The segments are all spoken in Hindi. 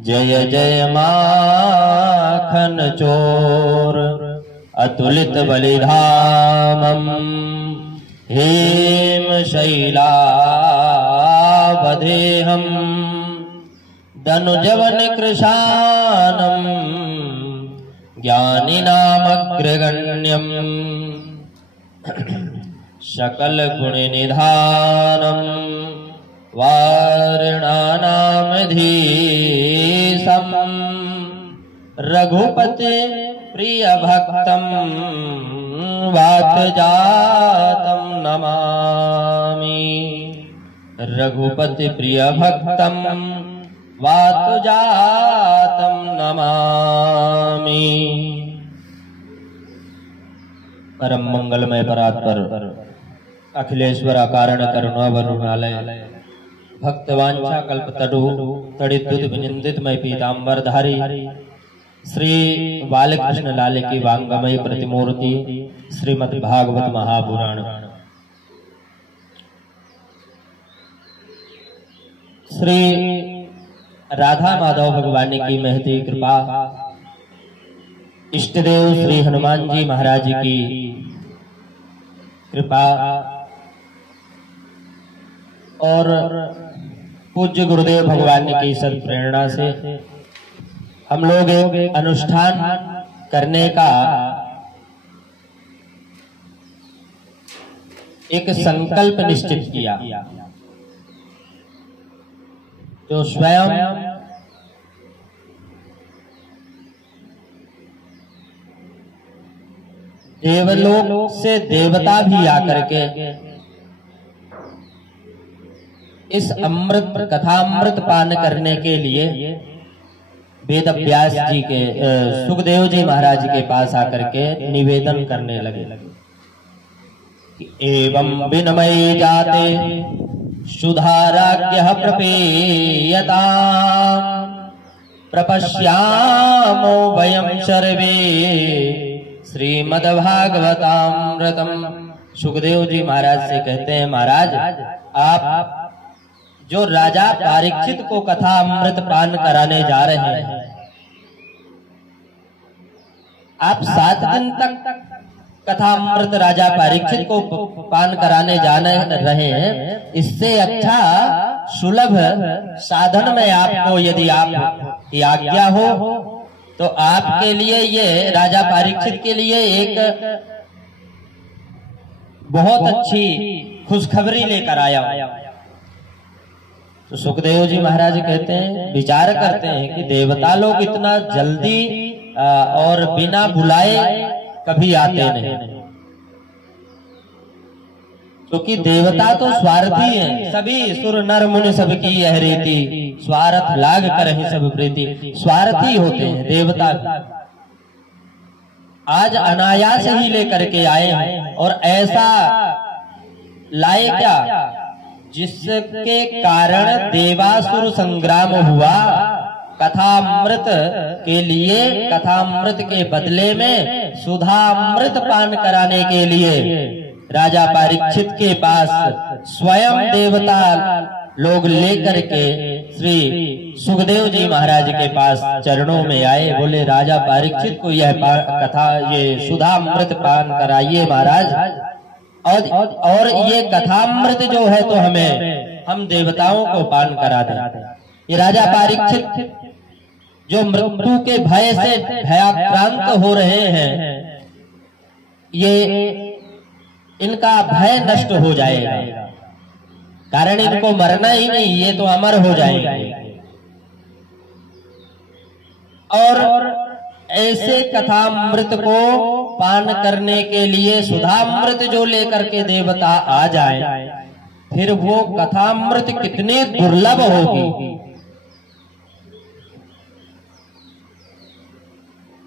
जय जय माखन चोर अतुलित बलिधामम हेम शैलावधेहम दनुजवन कृशानम ज्ञानिनामग्रगण्यम सकल गुण निधानम वारणानामधीशम रघुपति प्रिय भक्तम वातजातम नमामि। रघुपति प्रिय भक्तम वातजातम नमामि। परम मंगलमय परात्पर अखिलेश्वर कारण करुणा वरुणालय भक्तवांछा कल्पतरु तड़िद्युत विनिंदितमय पीतांबरधारी श्री बालकृष्ण लाल की वांगमय प्रतिमूर्ति श्रीमद् भागवत महापुराण। श्री राधा माधव भगवान की महती कृपा, इष्टदेव श्री हनुमान जी महाराज की कृपा और पूज्य गुरुदेव भगवान की सद प्रेरणा से हम लोग एक अनुष्ठान करने का एक संकल्प निश्चित किया, जो स्वयं देवलोक से देवता भी आकर के इस अमृत कथामृत पान करने के लिए वेद व्यास जी के सुखदेव जी महाराज के पास आकर के निवेदन करने लगे। एवं विनमय जाते सुधाराज्ञः प्रपेयता प्रपश्यामो वयं सर्वे श्रीमद्भागवतामृतम। सुखदेव जी महाराज से कहते हैं, महाराज आप जो राजा परीक्षित को कथा अमृत पान कराने जा रहे हैं, आप 7 दिन तक कथा अमृत राजा परीक्षित को पान कराने जाने रहे हैं। इससे अच्छा सुलभ साधन में आपको यदि आप की आज्ञा हो तो आपके लिए ये राजा परीक्षित के लिए एक बहुत अच्छी खुशखबरी लेकर आया। तो सुखदेव जी महाराज कहते हैं, विचार करते हैं कि देवता लोग इतना जल्दी और बिना बुलाए कभी आते नहीं, क्योंकि देवता तो स्वार्थी हैं। सभी सुर नर मुनि सबकी यह रीति, स्वार्थ लाग करहि सब प्रीति। स्वार्थी होते हैं देवता। आज अनायास ही लेकर के आए हैं, और ऐसा लाए क्या जिसके कारण देवासुर संग्राम हुआ। कथामृत के लिए, कथामृत के बदले में सुधामृत पान कराने के लिए राजा परीक्षित के पास स्वयं देवता लोग लेकर के श्री सुखदेव जी महाराज के पास चरणों में आए। बोले, राजा परीक्षित को यह कथा, ये सुधामृत पान कराइए महाराज, और ये कथामृत जो है तो हम देवताओं को पान करा दें। ये राजा परीक्षित जो मृत्यु के भय से भयाक्रांत हो रहे हैं, ये इनका भय नष्ट हो जाएगा, कारण इनको मरना ही नहीं, ये तो अमर हो जाएंगे। और ऐसे कथामृत को पान करने के लिए सुधामृत जो लेकर के देवता आ जाए, फिर वो कथामृत कितनी दुर्लभ होगी,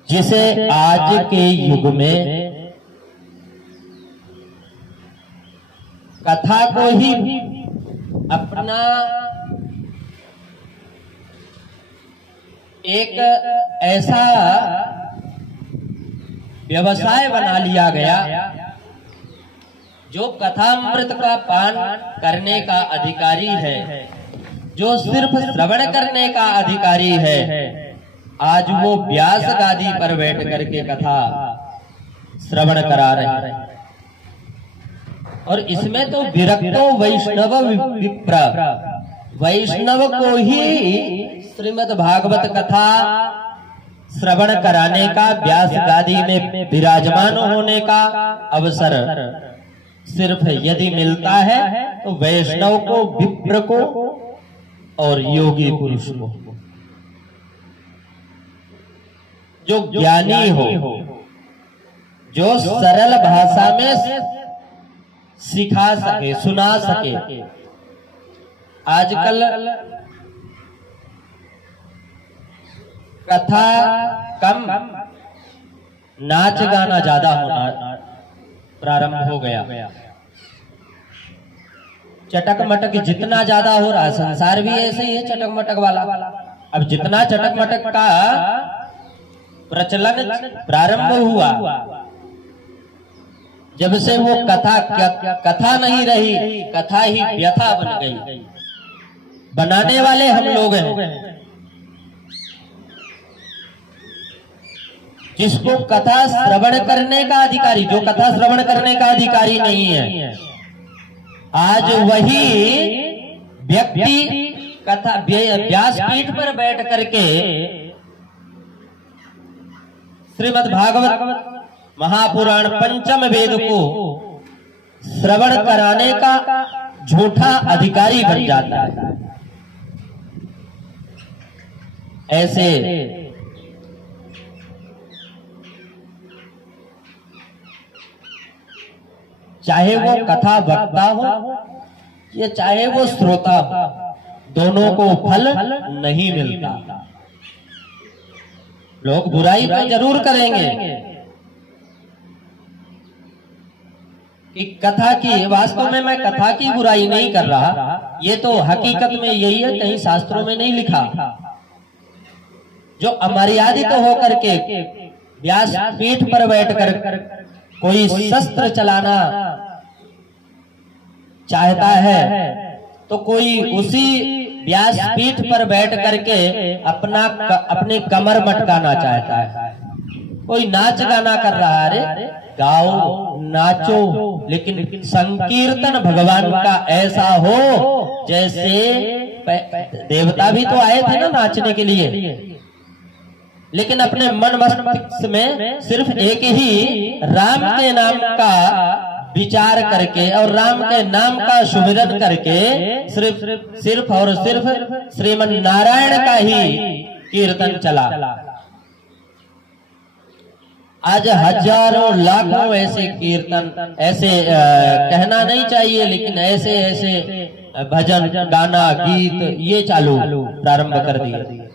जिसे आज के युग में कथा को ही अपना एक ऐसा व्यवसाय बना लिया गया, जो कथामृत का पान करने का अधिकारी है जो सिर्फ श्रवण करने का अधिकारी है, आज वो व्यास गादी पर बैठ करके कथा श्रवण करा रहे हैं। और इसमें तो विरक्तो वैष्णव विप्र, वैष्णव को ही श्रीमद् भागवत कथा श्रवण कराने का, व्यास गादी में विराजमान होने का अवसर सिर्फ यदि मिलता है तो वैष्णव को, विप्र को और योगी पुरुष को, जो ज्ञानी हो, जो सरल भाषा में सिखा सके, सुना सके। आजकल कथा कम, नाच गाना ज्यादा होना प्रारंभ हो गया। चटक मटक जितना ज्यादा हो रहा, संसार भी ऐसे ही है चटक मटक वाला। अब जितना चटक मटक का प्रचलन प्रारंभ हुआ, जब से वो कथा नहीं रही, कथा ही व्यथा बन गई। बनाने वाले हम लोग हैं। जिसको कथा श्रवण करने का अधिकारी, जो कथा श्रवण करने का अधिकारी नहीं है, आज वही व्यक्ति कथा व्यासपीठ पर बैठ करके श्रीमद् भागवत महापुराण पंचम वेद को श्रवण कराने का झूठा अधिकारी बन जाता है। ऐसे चाहे वो कथा वक्ता हो या चाहे वो श्रोता हो, दोनों को फल नहीं मिलता। लोग बुराई तो जरूर करेंगे कि कथा की, वास्तव में मैं कथा की बुराई नहीं कर रहा, ये तो हकीकत में यही है, कहीं शास्त्रों में नहीं लिखा। जो अमर्यादित होकर के व्यास पीठ पर बैठकर कोई शस्त्र चलाना चाहता है, तो कोई उसी व्यास पीठ पर बैठ करके अपनी कमर मटकाना चाहता है। कोई नाच गाना कर रहा है, अरे गाओ नाचो, लेकिन संकीर्तन भगवान का ऐसा हो जैसे देवता भी तो आए थे ना नाचने के लिए, लेकिन अपने मन मस्तिष्क में सिर्फ एक ही राम के नाम का विचार करके और राम के नाम का सुमिरन करके सिर्फ और सिर्फ श्रीमन नारायण का ही कीर्तन चला। आज हजारों लाखों ऐसे कीर्तन, ऐसे कहना नहीं चाहिए, लेकिन ऐसे ऐसे भजन गाना गीत ये चालू प्रारंभ कर दिए।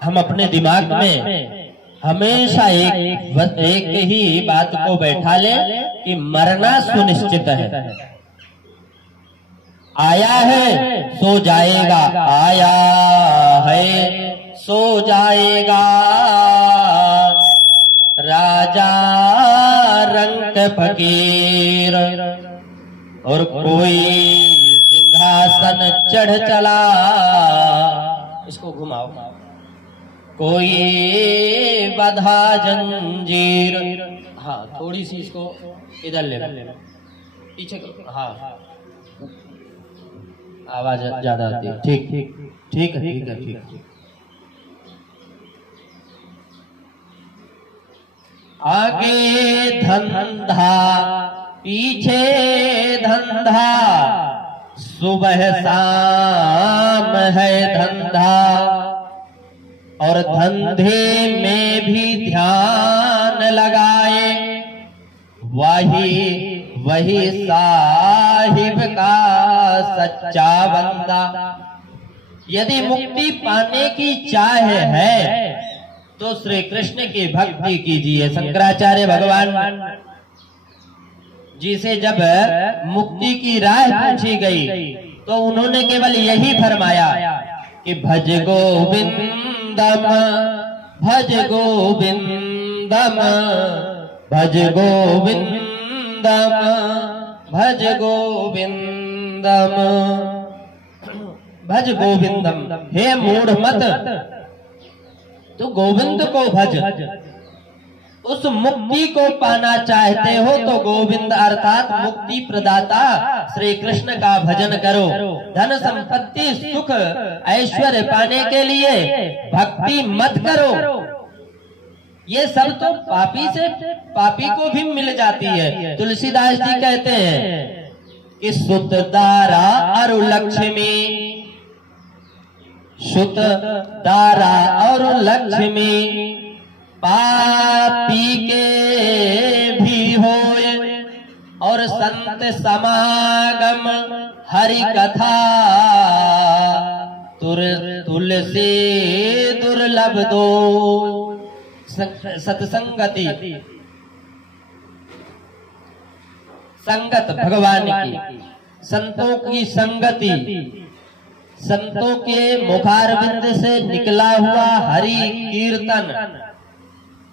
हम अपने दिमाग में हमेशा एक ही बात को बैठा लें कि मरना सुनिश्चित है। आया है सो जाएगा, आया है सो जाएगा, राजा रंग फकीर और कोई सिंहासन चढ़ चला, इसको घुमाओ, कोई बधा जंजीर, हाँ थोड़ी सी इसको इधर ले लो, पीछे, हाँ आवाज ज्यादा आती है, ठीक ठीक ठीक है ठीक है ठीक। आगे धंधा पीछे धंधा, सुबह शाम है धंधा, और धंधे में भी ध्यान लगाए वही साहिब का सच्चा बंदा। यदि मुक्ति पाने की चाह है तो श्री कृष्ण की भक्ति कीजिए। शंकराचार्य भगवान जी से जब मुक्ति की राह पूछी गई तो उन्होंने केवल यही फरमाया कि भज गोविंदम भज गोविंदम भज गोविंदम भज गोविंदम, भज गोविंदम। हे मूढ़ मत, तो गोविंद को भज। उस मुक्ति को पाना चाहते हो तो गोविंद अर्थात मुक्ति प्रदाता श्री कृष्ण का भजन करो। धन संपत्ति सुख ऐश्वर्य पाने के लिए भक्ति मत करो। ये सब तो पापी को भी मिल जाती है। तुलसीदास जी कहते हैं कि सुत दारा अरु लक्ष्मी, सुत दारा और लक्ष्मी पापी के भी होए, और संत समागम हरि कथा तुलसी दुर्लभ दो। सत्संगति, संगत भगवान की, संतों की संगति, संतों के मुखारविंद से निकला हुआ हरि कीर्तन,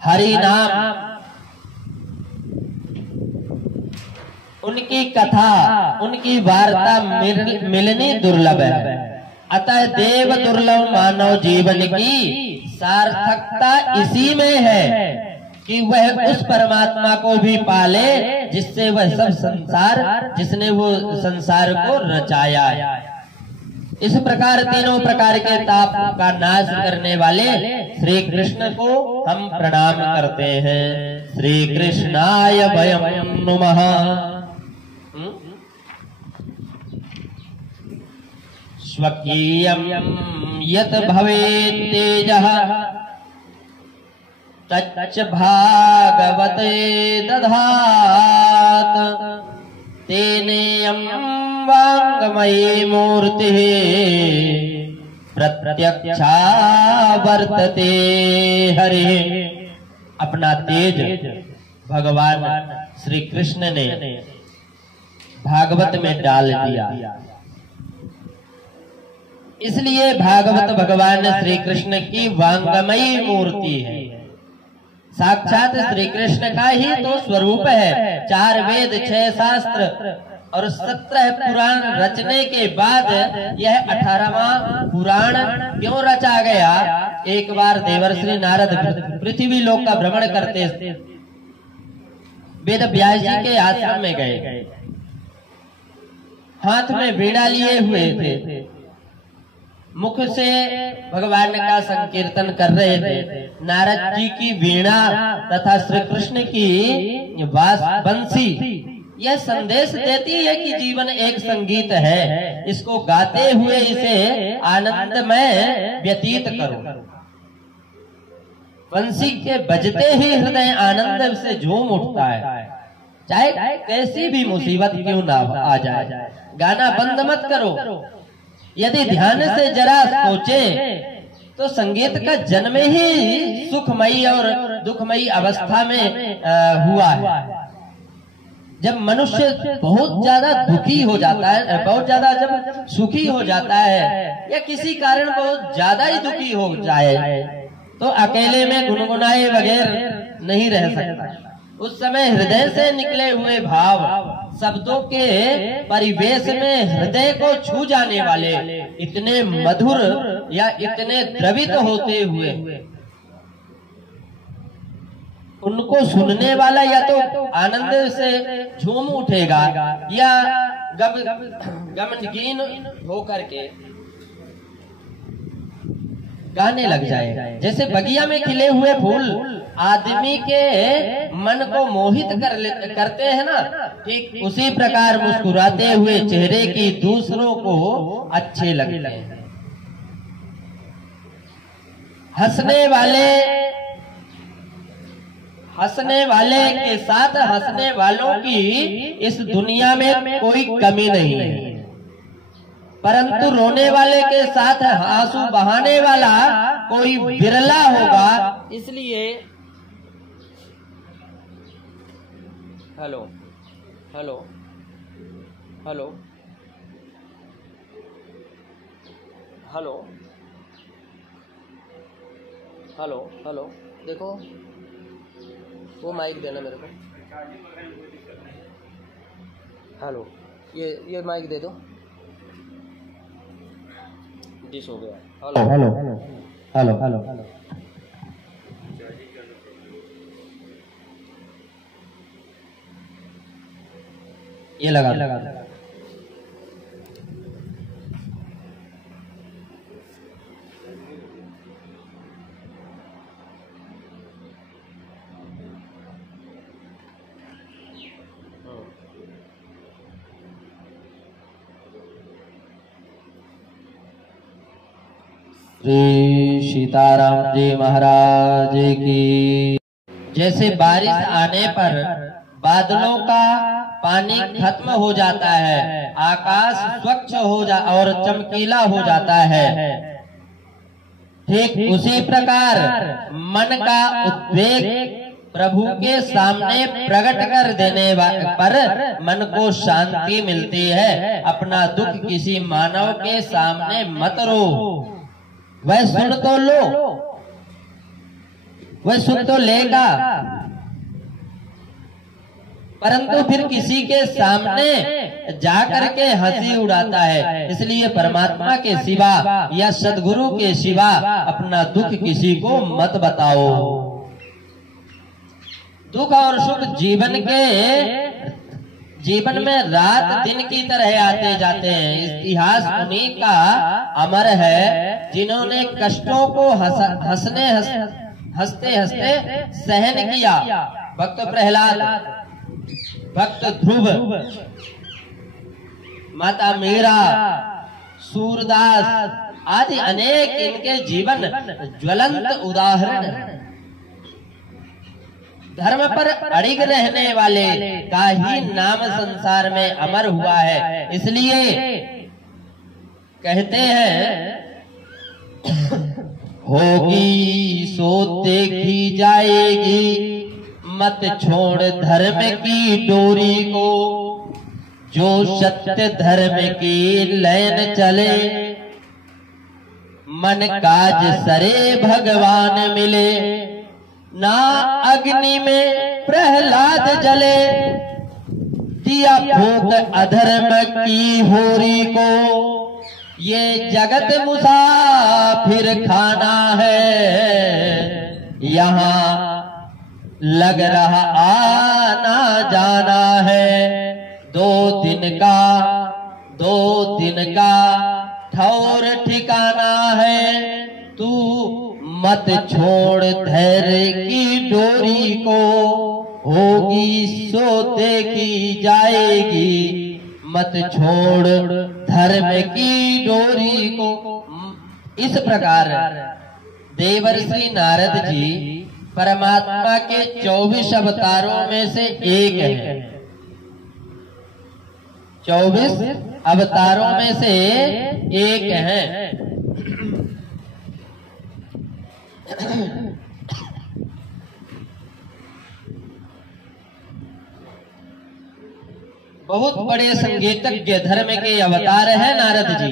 हरि नाम, उनकी कथा, उनकी वार्ता मिलनी दुर्लभ है। अतः देव दुर्लभ मानव जीवन की सार्थकता इसी में है कि वह उस परमात्मा को भी पाले जिससे वह सब संसार, जिसने वो संसार को रचाया। इस प्रकार तीनों प्रकार के ताप का नाश करने वाले श्री कृष्ण को हम प्रणाम करते हैं। श्री कृष्णाय वयं नुमः। स्वकीयं यत् भवेत् तेजः तच्च भागवते दधात, तेनेयं वाङ्मयी मूर्तिः प्रत्यक्षा वर्तते हरिः। अपना तेज भगवान श्री कृष्ण ने भागवत में डाल दिया, इसलिए भागवत भगवान श्री कृष्ण की वांगमयी मूर्ति है। साक्षात श्री कृष्ण का ही तो स्वरूप है। 4 वेद 6 शास्त्र और 17 पुराण रचने के बाद यह 18वां पुराण क्यों रचा गया? एक बार देवर्षि नारद पृथ्वी लोक का भ्रमण करते वेद व्यास जी के आश्रम में गए, हाथ में वीणा लिए हुए थे, मुख से भगवान का संकीर्तन कर रहे थे। नारद जी की वीणा तथा श्री कृष्ण की बंसी यह संदेश देती है कि जीवन एक संगीत है, इसको गाते हुए इसे आनंद में व्यतीत करो। बंसी के बजते ही हृदय आनंद से झूम उठता है, चाहे कैसी भी मुसीबत क्यों ना आ जाए। गाना बंद मत करो। यदि ध्यान से जरा सोचे तो संगीत का जन्म ही सुखमयी और दुखमयी अवस्था में हुआ है। जब मनुष्य बहुत ज्यादा दुखी हो जाता है, बहुत ज्यादा जब सुखी हो जाता है या किसी कारण बहुत ज्यादा ही दुखी हो जाए तो अकेले में गुनगुनाए बगैर नहीं रह सकता। उस समय हृदय से निकले हुए भाव शब्दों के परिवेश में हृदय को छू जाने वाले इतने मधुर या इतने द्रवित होते हुए उनको सुनने वाला या तो आनंद से झूम उठेगा या गमगीन होकर के गाने लग जाएगा। जैसे बगिया में खिले हुए फूल आदमी के मन को मोहित करते हैं ना, ठीक उसी प्रकार मुस्कुराते हुए चेहरे की दूसरों को अच्छे लगते हैं। हंसने वाले के साथ हंसने वालों की इस दुनिया में कोई कमी नहीं है, परंतु रोने वाले के साथ आंसू बहाने वाला कोई बिरला होगा। इसलिए hello hello hello hello hello hello देखो वो माइक देना मेरे को। हेलो, ये माइक दे दो। डिश हो गया। Hello hello hello hello hello. ये लगा श्री सीताराम जी महाराज की। जैसे बारिश आने पर बादलों का पानी खत्म हो जाता है, आकाश स्वच्छ हो जा और चमकीला हो जाता है, ठीक उसी प्रकार मन का उद्वेग प्रभु के सामने प्रकट कर देने पर मन को शांति मिलती है। अपना दुख किसी मानव के सामने मत रो, वह सुन तो लो, वह सुन तो लेगा, परंतु फिर किसी के सामने जाकर के हंसी उड़ाता है। इसलिए परमात्मा के सिवा या सदगुरु के सिवा अपना दुख किसी को मत बताओ। दुख और सुख जीवन में रात दिन की तरह आते जाते हैं। इतिहास उन्हीं का अमर है जिन्होंने कष्टों को हंसते हंसते सहन किया। भक्त प्रहलाद, भक्त ध्रुव, माता मीरा, सूरदास आदि अनेक इनके जीवन ज्वलंत उदाहरण। धर्म पर अड़िग रहने वाले का ही नाम संसार में अमर हुआ है। इसलिए कहते हैं, होगी सो देखी जाएगी, मत छोड़ धर्म की डोरी को, जो सत्य धर्म की लैन चले, मन काज सरे भगवान मिले। ना अग्नि में प्रहलाद जले, दिया फूक अधर्म की होरी को, ये जगत मुसाफिर खाना है, यहाँ लग रहा आना जाना है। दो दिन का ठौर ठिकाना है, तू मत छोड़ धैर्य की डोरी को, होगी सो देखी जाएगी, मत छोड़ धर्म की डोरी को। इस प्रकार देवर्षि नारद जी परमात्मा के 24 अवतारों में से एक है। 24 अवतारों में से एक है। बहुत बड़े संगीतज्ञ धर्म के अवतार है नारद जी।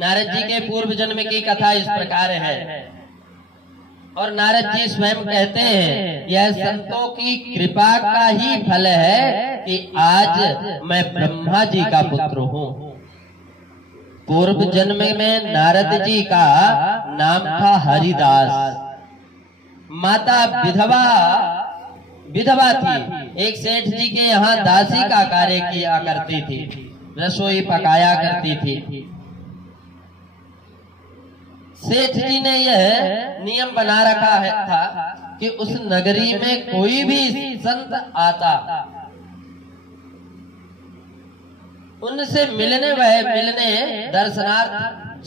नारद जी के पूर्व जन्म की कथा इस प्रकार है, और नारद जी स्वयं कहते हैं, यह संतों की कृपा का ही फल है कि आज मैं ब्रह्मा जी का पुत्र हूँ। पूर्व जन्म में नारद जी का नाम था हरिदास। माता विधवा थी। एक सेठ जी के यहाँ दासी का कार्य किया करती थी, रसोई पकाया करती थी। सेठ जी ने यह नियम बना रखा था कि उस नगरी में कोई भी संत आता, उनसे मिलने दर्शनार्थ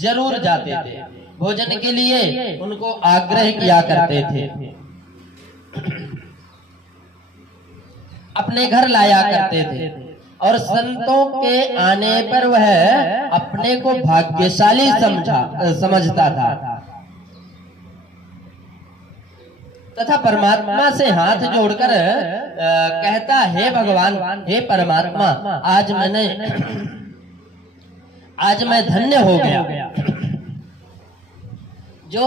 जरूर जाते थे। भोजन के लिए उनको आग्रह किया करते थे, अपने घर लाया करते थे, और संतों के आने पर वह अपने को भाग्यशाली समझता था तथा परमात्मा से हाथ जोड़कर कहता, हे भगवान, हे परमात्मा, आज मैं धन्य हो गया जो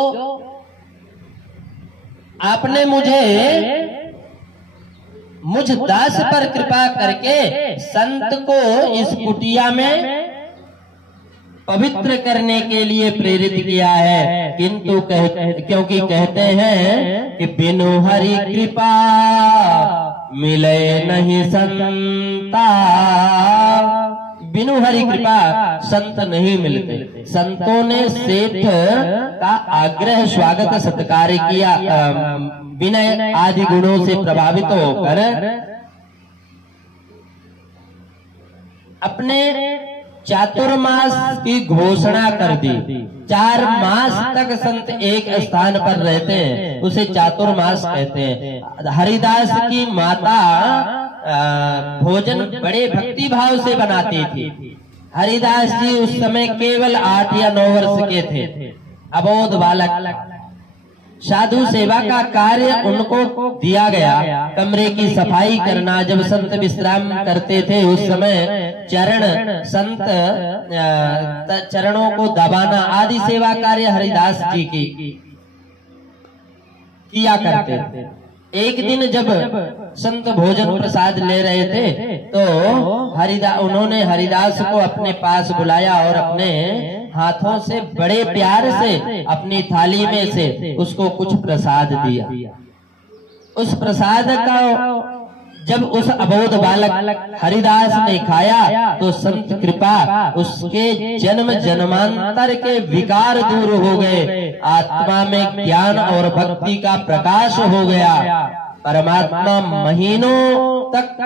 आपने मुझे मुझ दास पर कृपा करके संत को इस कुटिया में पवित्र करने के लिए प्रेरित किया है। किंतु क्योंकि कहते हैं कि बिनु हरि कृपा मिले नहीं संता, बिनु हरि कृपा संत नहीं मिलते। संतों ने सेठ का आग्रह स्वागत सत्कार किया, विनय आदि गुणों से प्रभावित होकर अपने चातुर्मास की घोषणा कर दी। 4 मास तक संत एक स्थान पर रहते हैं, उसे चातुर्मास कहते हैं। हरिदास की माता भोजन बड़े भक्ति भाव से बनाती थी। हरिदास जी उस समय केवल 8 या 9 वर्ष के थे, अबोध बालक। साधु सेवा का कार्य उनको दिया गया। कमरे की सफाई करना, जब संत विश्राम करते थे उस समय संत चरणों को दबाना आदि सेवा कार्य हरिदास जी की किया करते थे। एक दिन जब संत भोजन प्रसाद ले रहे थे तो उन्होंने हरिदास को अपने पास बुलाया और अपने हाथों से बड़े प्यार से अपनी थाली में से उसको कुछ प्रसाद दिया। उस प्रसाद का जब उस अबोध बालक हरिदास ने खाया तो संत कृपा उसके जन्म जन्मांतर के विकार दूर हो गए, आत्मा में ज्ञान और भक्ति का प्रकाश हो गया। परमात्मा महीनों तक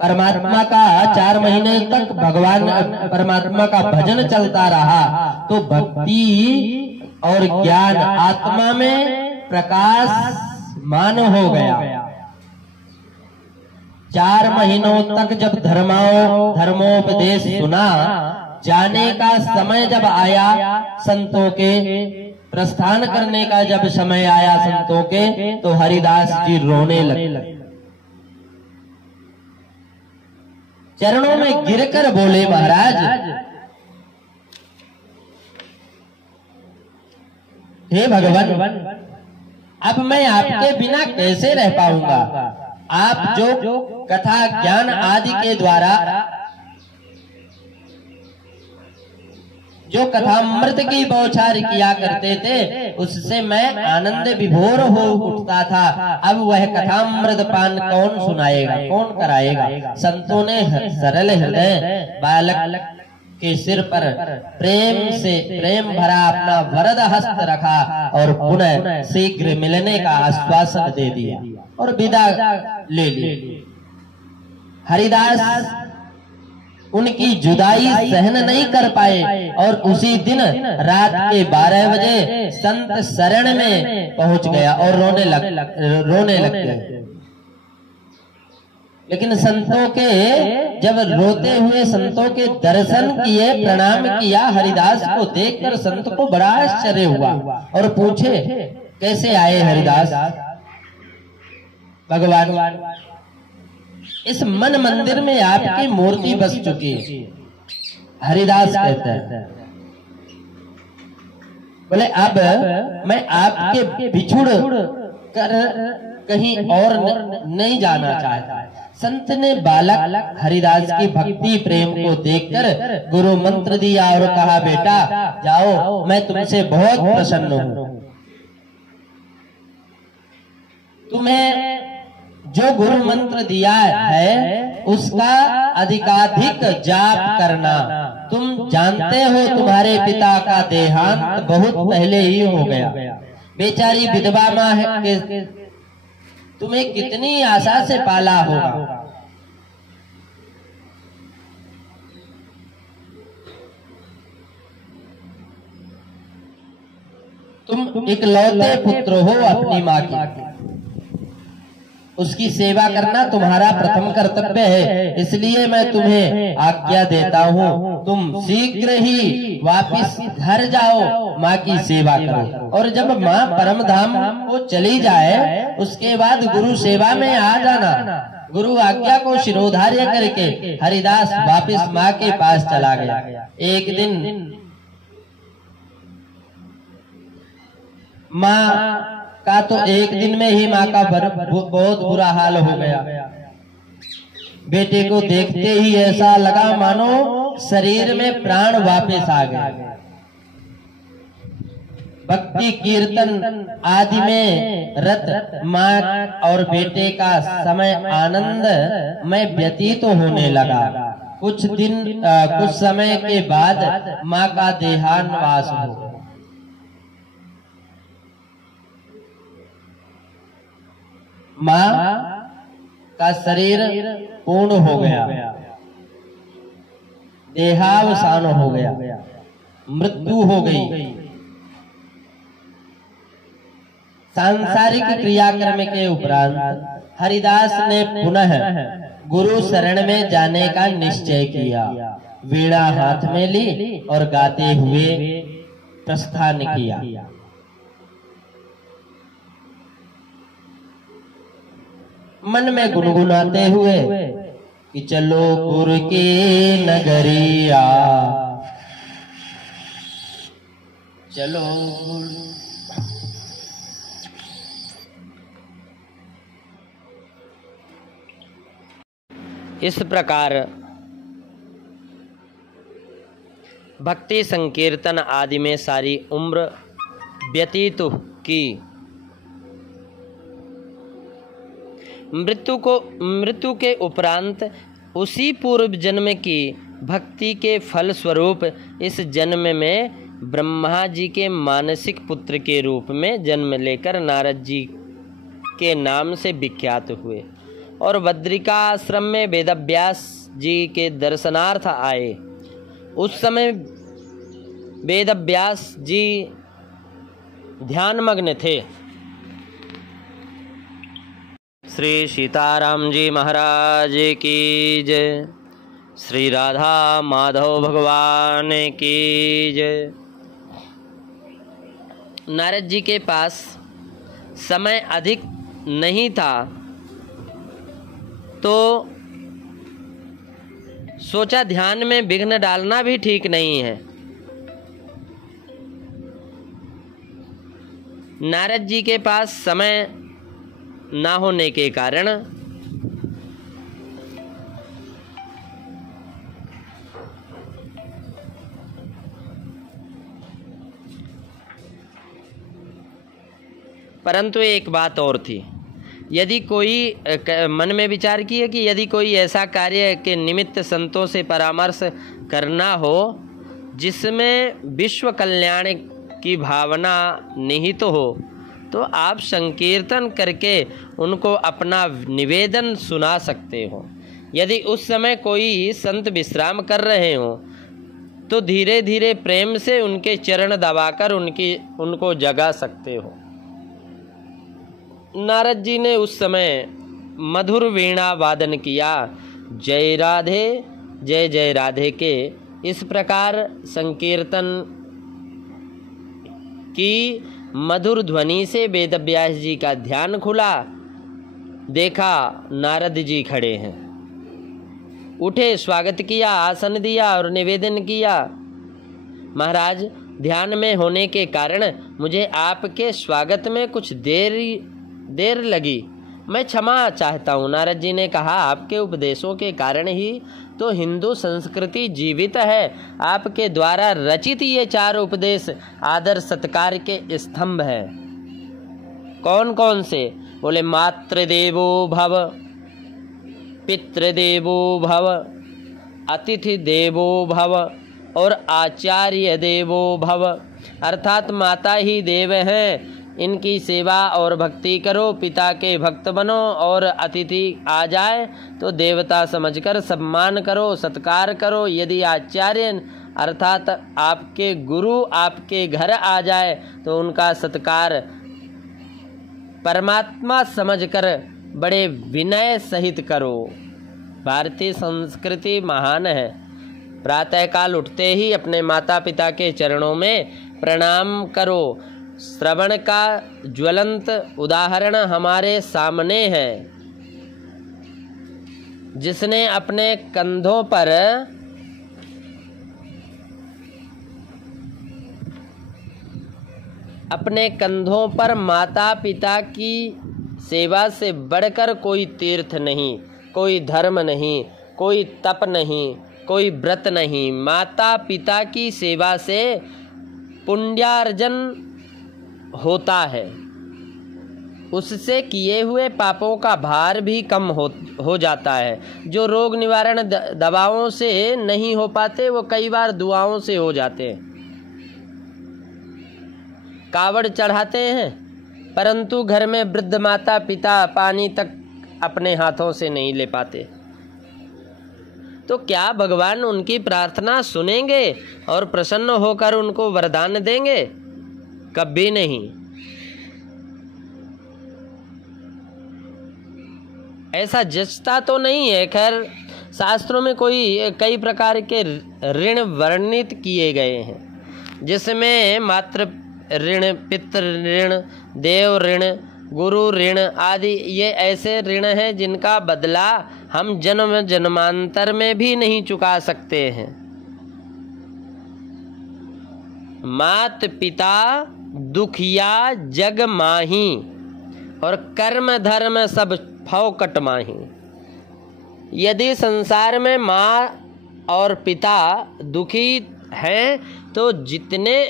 परमात्मा का 4 महीने तक भगवान परमात्मा का भजन चलता रहा तो भक्ति और ज्ञान आत्मा में प्रकाश मान हो गया। 4 महीनों तक जब धर्मोपदेश सुना, जाने का समय जब आया, संतों के प्रस्थान करने का जब समय आया संतों के, तो हरिदास जी रोने लगे। चरणों में गिरकर बोले, महाराज हे भगवान, अब मैं आपके बिना कैसे रह पाऊंगा। आप जो कथा ज्ञान आदि के द्वारा जो कथामृत की बौछार किया करते थे उससे मैं आनंद विभोर हो उठता था। अब वह कथामृत पान कौन सुनाएगा, कौन कराएगा। संतों ने सरल हृदय बालक के सिर पर प्रेम भरा अपना वरद हस्त रखा और पुनः शीघ्र मिलने का आश्वासन दे दिया और विदा ले ली। हरिदास उनकी जुदाई सहन नहीं कर पाए और उसी दिन रात के 12 बजे संत शरण में पहुंच गया और रोने लग गए। लेकिन संतों के जब रोते हुए संतों के दर्शन किए, प्रणाम किया, हरिदास को देखकर संत को बड़ा आश्चर्य हुआ और पूछे, कैसे आए हरिदास। भगवान, इस मन मंदिर में आपकी मूर्ति बस चुकी है। हरिदास कहता है, बोले अब मैं आपके बिछुड़ कर कहीं और नहीं जाना चाहता। संत ने बालक हरिदास की भक्ति प्रेम को देखकर गुरु मंत्र दिया और कहा, बेटा जाओ, मैं तुमसे बहुत प्रसन्न हूं। तुम्हें जो गुरु मंत्र दिया है उसका अधिकाधिक जाप करना। तुम जानते हो तुम्हारे पिता का देहांत बहुत पहले ही हो गया। बेचारी विधवा माँ है, तुम्हें कितनी आशा से पाला होगा। तुम इकलौते पुत्र हो अपनी माँ की, उसकी सेवा करना तुम्हारा प्रथम कर्तव्य है। इसलिए मैं तुम्हें आज्ञा देता हूँ, तुम शीघ्र ही वापिस घर जाओ, माँ की सेवा करो। और जब माँ परम धाम को चली जाए उसके बाद गुरु सेवा में आ जाना। गुरु आज्ञा को शिरोधार्य करके हरिदास वापिस माँ के पास चला गया। एक दिन माँ का तो एक दिन में ही माँ का बहुत बुरा हाल हो गया। बेटे को देखते ही ऐसा लगा मानो शरीर में प्राण वापस आ गए। भक्ति कीर्तन आदि में रत माँ और बेटे का समय आनंद में व्यतीत होने लगा। कुछ समय के बाद माँ का देहांतवास हो। माँ का शरीर पूर्ण हो गया, देहावसान हो गया, मृत्यु हो गई। सांसारिक क्रियाक्रम के उपरांत हरिदास ने पुनः गुरु शरण में जाने का निश्चय किया। वीणा हाथ में ली और गाते हुए प्रस्थान किया। मन में गुनगुनाते हुए कि चलो गुरु की नगरिया, चलो। इस प्रकार भक्ति संकीर्तन आदि में सारी उम्र व्यतीत की। मृत्यु के उपरांत उसी पूर्व जन्म की भक्ति के फल स्वरूप इस जन्म में ब्रह्मा जी के मानसिक पुत्र के रूप में जन्म लेकर नारद जी के नाम से विख्यात हुए और बद्रिका आश्रम में वेदव्यास जी के दर्शनार्थ आए। उस समय वेदव्यास जी ध्यानमग्न थे। श्री सीताराम जी महाराज की जय। श्री राधा माधव भगवान की जय। नारद जी के पास समय अधिक नहीं था तो सोचा ध्यान में विघ्न डालना भी ठीक नहीं है। नारद जी के पास समय ना होने के कारण परंतु एक बात और थी। यदि कोई मन में विचार किए कि यदि कोई ऐसा कार्य के निमित्त संतों से परामर्श करना हो जिसमें विश्व कल्याण की भावना निहित हो तो आप संकीर्तन करके उनको अपना निवेदन सुना सकते हो। यदि उस समय कोई संत विश्राम कर रहे हो तो धीरे धीरे प्रेम से उनके चरण दबाकर उनको जगा सकते हो। नारद जी ने उस समय मधुर वीणा वादन किया। जय राधे जय जय राधे के इस प्रकार संकीर्तन की मधुर ध्वनि से वेदव्यास जी का ध्यान खुला। देखा नारद जी खड़े हैं। उठे, स्वागत किया, आसन दिया और निवेदन किया। महाराज, ध्यान में होने के कारण मुझे आपके स्वागत में कुछ देर लगी, मैं क्षमा चाहता हूँ। नारद जी ने कहा, आपके उपदेशों के कारण ही तो हिंदू संस्कृति जीवित है। आपके द्वारा रचित ये 4 उपदेश आदर सत्कार के स्तंभ है। कौन कौन से? बोले मातृदेवो भव, पितृदेवो भव, अतिथि देवो भव और आचार्य देवो भव। अर्थात माता ही देव हैं, इनकी सेवा और भक्ति करो। पिता के भक्त बनो और अतिथि आ जाए तो देवता समझकर सम्मान करो, सत्कार करो। यदि आचार्य अर्थात आपके गुरु आपके घर आ जाए तो उनका सत्कार परमात्मा समझकर बड़े विनय सहित करो। भारतीय संस्कृति महान है। प्रातःकाल उठते ही अपने माता पिता के चरणों में प्रणाम करो। श्रवण का ज्वलंत उदाहरण हमारे सामने है, जिसने अपने कंधों पर अपने कंधों पर माता पिता की सेवा से बढ़कर कोई तीर्थ नहीं, कोई धर्म नहीं, कोई तप नहीं, कोई व्रत नहीं। माता पिता की सेवा से पुण्यार्जन होता है, उससे किए हुए पापों का भार भी कम हो जाता है। जो रोग निवारण दवाओं से नहीं हो पाते वो कई बार दुआओं से हो जाते हैं। कावड़ चढ़ाते हैं परंतु घर में वृद्ध माता पिता पानी तक अपने हाथों से नहीं ले पाते, तो क्या भगवान उनकी प्रार्थना सुनेंगे और प्रसन्न होकर उनको वरदान देंगे? कभी नहीं। ऐसा जचता तो नहीं है। खैर, शास्त्रों में कई प्रकार के ऋण वर्णित किए गए हैं, जिसमें मातृ ऋण, पितृ ऋण, देव ऋण, गुरु ऋण आदि ये ऐसे ऋण हैं जिनका बदला हम जन्म जन्मांतर में भी नहीं चुका सकते हैं। मात पिता दुखिया जग माही और कर्म धर्म सब फौकट माही। यदि संसार में माँ और पिता दुखी हैं तो जितने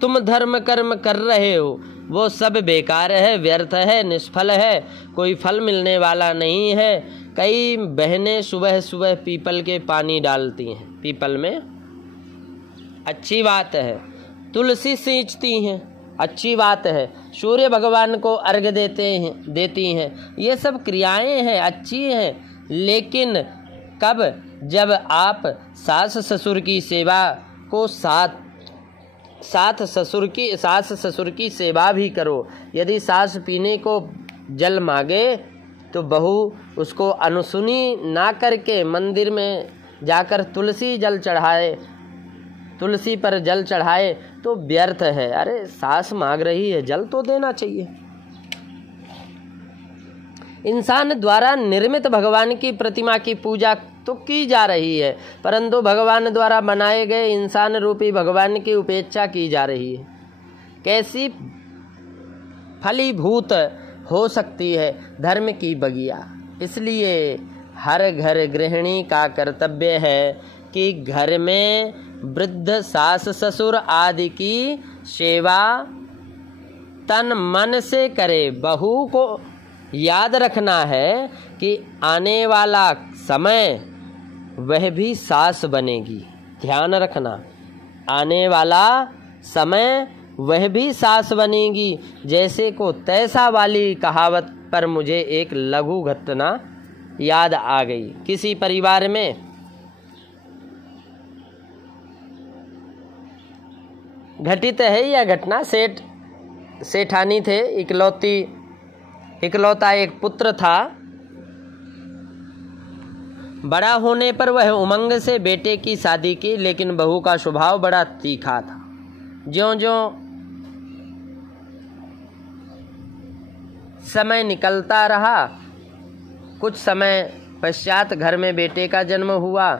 तुम धर्म कर्म कर रहे हो वो सब बेकार है, व्यर्थ है, निष्फल है, कोई फल मिलने वाला नहीं है। कई बहनें सुबह सुबह पीपल के पानी डालती हैं, पीपल में, अच्छी बात है। तुलसी सींचती हैं, अच्छी बात है। सूर्य भगवान को अर्घ्य देती हैं, ये सब क्रियाएं हैं, अच्छी हैं। लेकिन कब? जब आप सास ससुर की सेवा को सास ससुर की सेवा भी करो। यदि सास पीने को जल मांगे तो बहू उसको अनसुनी ना करके मंदिर में जाकर तुलसी पर जल चढ़ाए तो व्यर्थ है। अरे सास मांग रही है, जल तो देना चाहिए। इंसान द्वारा निर्मित भगवान की प्रतिमा की पूजा तो की जा रही है, परंतु भगवान द्वारा बनाए गए इंसान रूपी भगवान की उपेक्षा की जा रही है। कैसी फलीभूत हो सकती है धर्म की बगिया। इसलिए हर घर गृहिणी का कर्तव्य है कि घर में वृद्ध सास ससुर आदि की सेवा तन मन से करे। बहू को याद रखना है कि आने वाला समय वह भी सास बनेगी। ध्यान रखना, आने वाला समय वह भी सास बनेगी। जैसे को तैसा वाली कहावत पर मुझे एक लघु घटना याद आ गई। किसी परिवार में घटित है यह घटना। सेठानी थे, इकलौता एक पुत्र था। बड़ा होने पर वह उमंग से बेटे की शादी की, लेकिन बहू का स्वभाव बड़ा तीखा था। ज्यों-ज्यों समय निकलता रहा, कुछ समय पश्चात घर में बेटे का जन्म हुआ।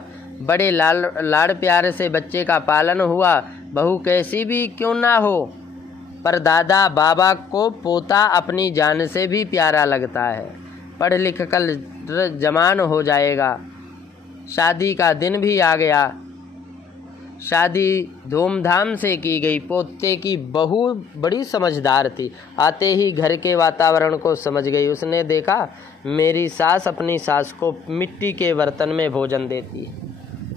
बड़े लाड़ प्यार से बच्चे का पालन हुआ। बहू कैसी भी क्यों ना हो, पर दादा बाबा को पोता अपनी जान से भी प्यारा लगता है। पढ़ लिख कर जवान हो जाएगा। शादी का दिन भी आ गया। शादी धूमधाम से की गई। पोते की बहू बड़ी समझदार थी। आते ही घर के वातावरण को समझ गई। उसने देखा मेरी सास अपनी सास को मिट्टी के बर्तन में भोजन देती है,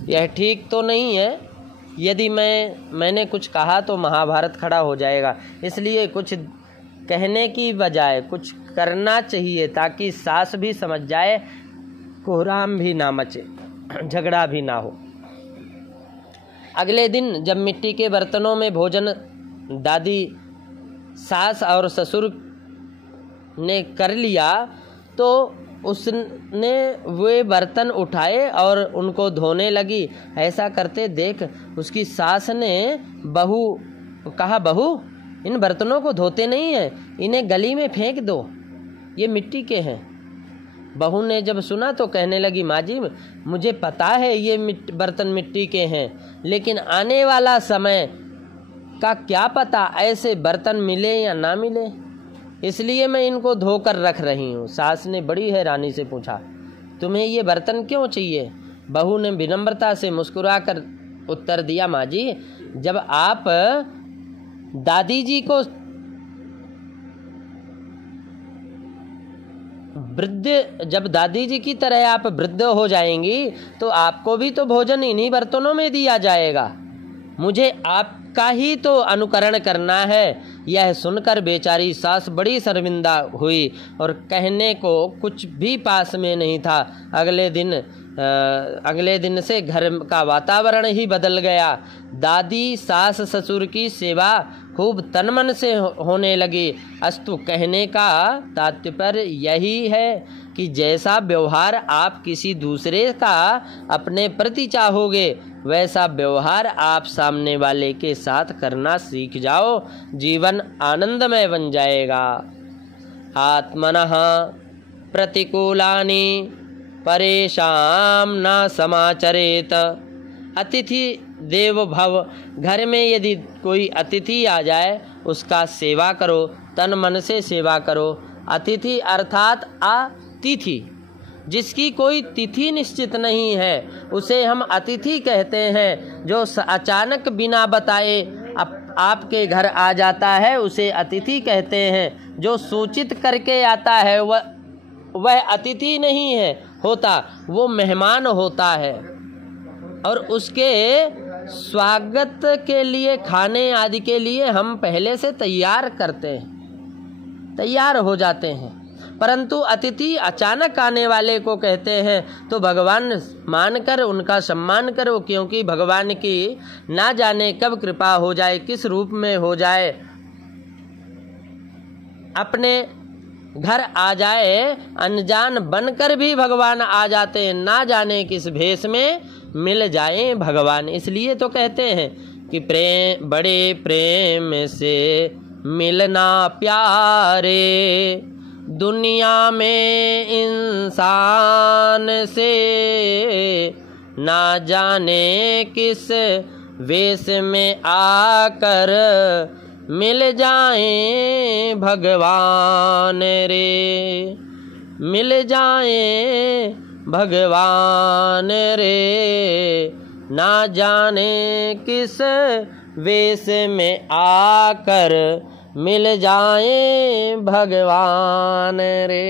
यह ठीक तो नहीं है। यदि मैंने कुछ कहा तो महाभारत खड़ा हो जाएगा। इसलिए कुछ कहने की बजाय कुछ करना चाहिए, ताकि सास भी समझ जाए, कोहराम भी ना मचे, झगड़ा भी ना हो। अगले दिन जब मिट्टी के बर्तनों में भोजन दादी सास और ससुर ने कर लिया तो उसने वे बर्तन उठाए और उनको धोने लगी। ऐसा करते देख उसकी सास ने कहा, बहू इन बर्तनों को धोते नहीं है, इन्हें गली में फेंक दो, ये मिट्टी के हैं। बहू ने जब सुना तो कहने लगी, माँ जी मुझे पता है ये बर्तन मिट्टी के हैं, लेकिन आने वाला समय का क्या पता ऐसे बर्तन मिले या ना मिले, इसलिए मैं इनको धोकर रख रही हूँ। सास ने बड़ी हैरानी से पूछा, तुम्हें ये बर्तन क्यों चाहिए? बहू ने विनम्रता से मुस्कुराकर उत्तर दिया, माँ जी, जब आप दादी जी को जब दादी जी की तरह आप वृद्ध हो जाएंगी तो आपको भी तो भोजन इन्हीं बर्तनों में दिया जाएगा। मुझे आपका ही तो अनुकरण करना है। यह सुनकर बेचारी सास बड़ी शर्मिंदा हुई और कहने को कुछ भी पास में नहीं था। अगले दिन से घर का वातावरण ही बदल गया। दादी सास ससुर की सेवा खूब तन मन से होने लगी। अस्तु कहने का तात्पर्य यही है कि जैसा व्यवहार आप किसी दूसरे का अपने प्रति चाहोगे, वैसा व्यवहार आप सामने वाले के साथ करना सीख जाओ, जीवन आनंदमय बन जाएगा। आत्मनः प्रतिकूलानि परेशान न समाचरेत। अतिथि देव भव। घर में यदि कोई अतिथि आ जाए उसका सेवा करो, तन मन से सेवा करो। अतिथि अर्थात अतिथि, जिसकी कोई तिथि निश्चित नहीं है उसे हम अतिथि कहते हैं। जो अचानक बिना बताए आपके घर आ जाता है उसे अतिथि कहते हैं। जो सूचित करके आता है वह अतिथि नहीं है होता, वो मेहमान होता है। और उसके स्वागत के लिए, खाने आदि के लिए हम पहले से तैयार हो जाते हैं। परंतु अतिथि अचानक आने वाले को कहते हैं। तो भगवान मानकर उनका सम्मान करो, क्योंकि भगवान की ना जाने कब कृपा हो जाए, किस रूप में हो जाए, अपने घर आ जाए। अनजान बनकर भी भगवान आ जाते हैं, ना जाने किस भेष में मिल जाए भगवान। इसलिए तो कहते हैं कि बड़े प्रेम से मिलना प्यारे, दुनिया में इंसान से ना जाने किस वेश में आकर मिल जाए भगवान रे, मिल जाए भगवान रे, ना जाने किस वेश में आकर मिल जाए भगवान रे।